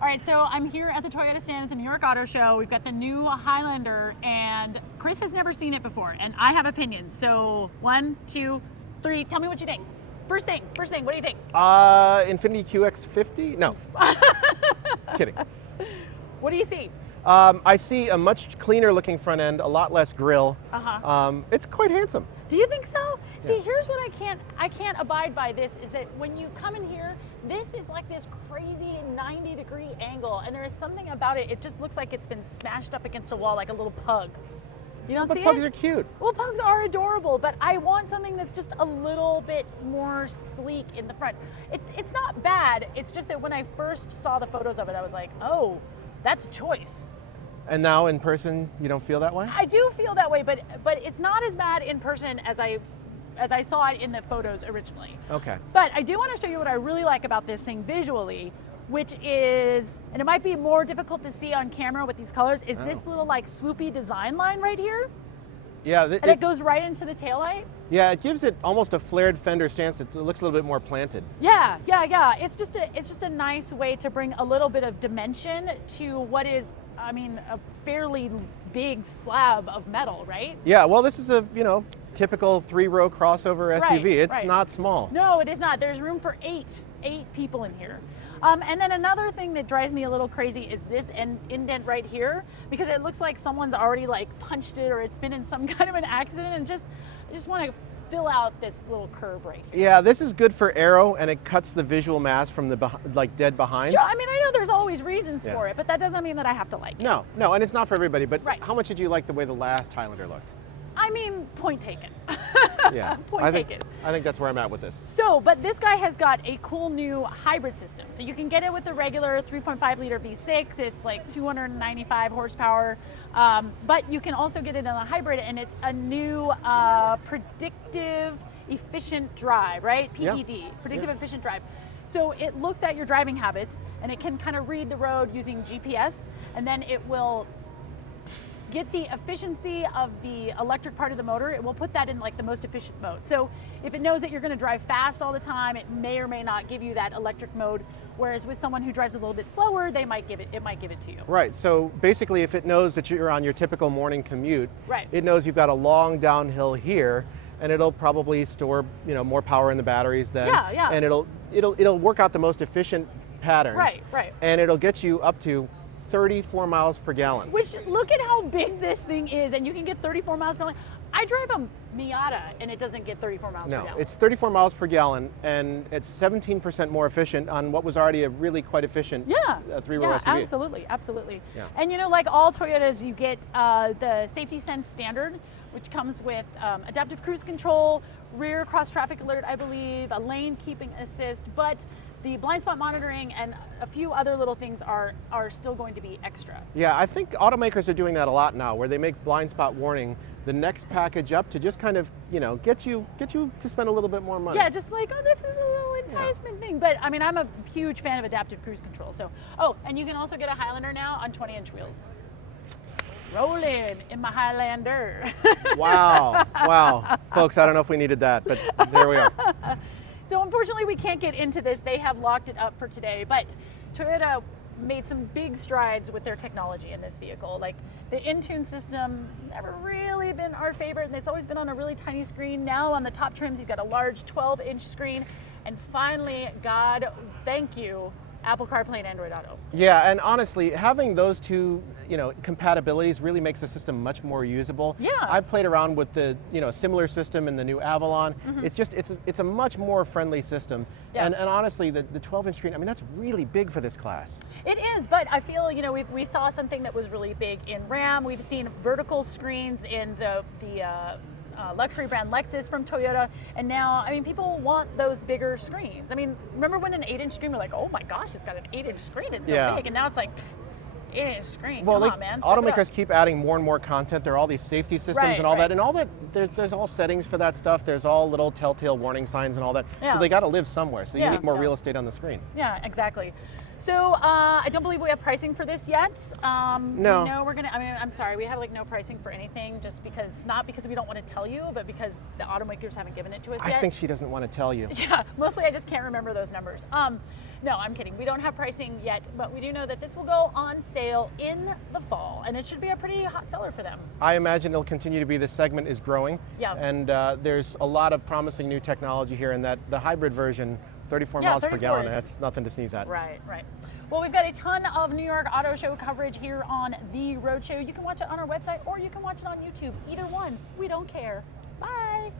All right, so I'm here at the Toyota stand at the New York Auto Show. We've got the new Highlander, and Chris has never seen it before, and I have opinions. So 1, 2, 3, tell me what you think. First thing, what do you think? Infiniti QX50? No. Kidding. What do you see? I see a much cleaner looking front end, a lot less grille. It's quite handsome. Do you think so? Yeah. See, here's what I can't abide by this, is that when you come in here, this is like this crazy 90-degree angle, and there is something about it, it just looks like it's been smashed up against a wall like a little pug. You don't see it? But pugs are cute. Well, pugs are adorable, but I want something that's just a little bit more sleek in the front. It's not bad, it's just that when I first saw the photos of it, I was like, oh, that's a choice. And now in person, you don't feel that way? I do feel that way, but it's not as bad in person as I saw it in the photos originally. Okay. But I do want to show you what I really like about this thing visually, which is, and it might be more difficult to see on camera with these colors, is this little like swoopy design line right here. Yeah. And it goes right into the taillight. Yeah, it gives it almost a flared fender stance. It looks a little bit more planted. Yeah. It's just a nice way to bring a little bit of dimension to what is, I mean, a fairly big slab of metal, right? Yeah, well, this is a, typical 3-row crossover SUV. It's not small. No, it is not. There's room for eight people in here. And then another thing that drives me a little crazy is this indent right here, because it looks like someone's already like punched it, or it's been in some kind of an accident, and I just want to fill out this little curve right here. Yeah, this is good for aero, and it cuts the visual mass from the dead behind. Sure, I mean, I know there's always reasons for it, but that doesn't mean that I have to like it. No, and it's not for everybody, but how much did you like the way the last Highlander looked? I mean, point taken. Yeah, Point taken. I think that's where I'm at with this. So, but this guy has got a cool new hybrid system. So you can get it with the regular 3.5 liter V6. It's like 295 horsepower. But you can also get it in a hybrid, and it's a new predictive efficient drive, right? PED, predictive efficient drive. So it looks at your driving habits, and it can kind of read the road using GPS, and then it will get the efficiency of the electric part of the motor. It will put that in like the most efficient mode. So if it knows that you're going to drive fast all the time, it may or may not give you that electric mode. Whereas with someone who drives a little bit slower, it might give it to you. Right. So basically, if it knows that you're on your typical morning commute, right, it knows you've got a long downhill here, and it'll probably store more power in the batteries then. Yeah. And it'll work out the most efficient patterns. Right. And it'll get you up to 34 miles per gallon. Which, look at how big this thing is, and you can get 34 miles per gallon. I drive a Miata, and it doesn't get 34 miles per gallon. No, it's 34 miles per gallon, and it's 17% more efficient on what was already a really quite efficient 3-row SUV. Absolutely. Yeah. And like all Toyotas, you get the Safety Sense Standard, which comes with adaptive cruise control, rear cross traffic alert, I believe, a lane keeping assist, but the blind spot monitoring and a few other little things are still going to be extra. Yeah, I think automakers are doing that a lot now, where they make blind spot warning the next package up to just kind of, get you to spend a little bit more money. Yeah, just like, oh, this is a little enticement thing. But I mean, I'm a huge fan of adaptive cruise control. So, and you can also get a Highlander now on 20-inch wheels. Rolling in my Highlander. Wow. Folks, I don't know if we needed that, but there we are. So unfortunately, we can't get into this. They have locked it up for today, but Toyota made some big strides with their technology in this vehicle. Like the Intune system has never really been our favorite, and it's always been on a really tiny screen. Now on the top trims, you've got a large 12-inch screen, and finally, God, thank you, Apple CarPlay and Android Auto. Yeah, and honestly, having those two, compatibilities really makes the system much more usable. Yeah. I've played around with the, similar system in the new Avalon. Mm-hmm. It's a much more friendly system. Yeah. And honestly, the 12-inch screen, I mean, that's really big for this class. It is, but I feel, we saw something that was really big in Ram. We've seen vertical screens in the luxury brand Lexus from Toyota, and now, I mean, people want those bigger screens. I mean, remember when an 8-inch screen, we're like, oh my gosh, it's got an 8-inch screen, it's so big, and now it's like, 8-inch screen, well, come on, man. Automakers keep adding more and more content. There are all these safety systems and all that, there's all settings for that stuff. There's all little telltale warning signs and all that. Yeah. So they got to live somewhere, so you need more yeah. real estate on the screen. Yeah, exactly. So I don't believe we have pricing for this yet. No. No, we're gonna. I mean, I'm sorry, we have like no pricing for anything, just because not because we don't want to tell you, but because the automakers haven't given it to us yet. I think she doesn't want to tell you. Yeah, mostly I just can't remember those numbers. No, I'm kidding. We don't have pricing yet, but we do know that this will go on sale in the fall, and it should be a pretty hot seller for them. I imagine it'll continue to be. This segment is growing. Yeah. And there's a lot of promising new technology here, and that the hybrid version, 34 miles per 34 gallon, is- that's nothing to sneeze at. Right, right. Well, we've got a ton of New York Auto Show coverage here on The Roadshow. You can watch it on our website or you can watch it on YouTube. Either one, we don't care. Bye.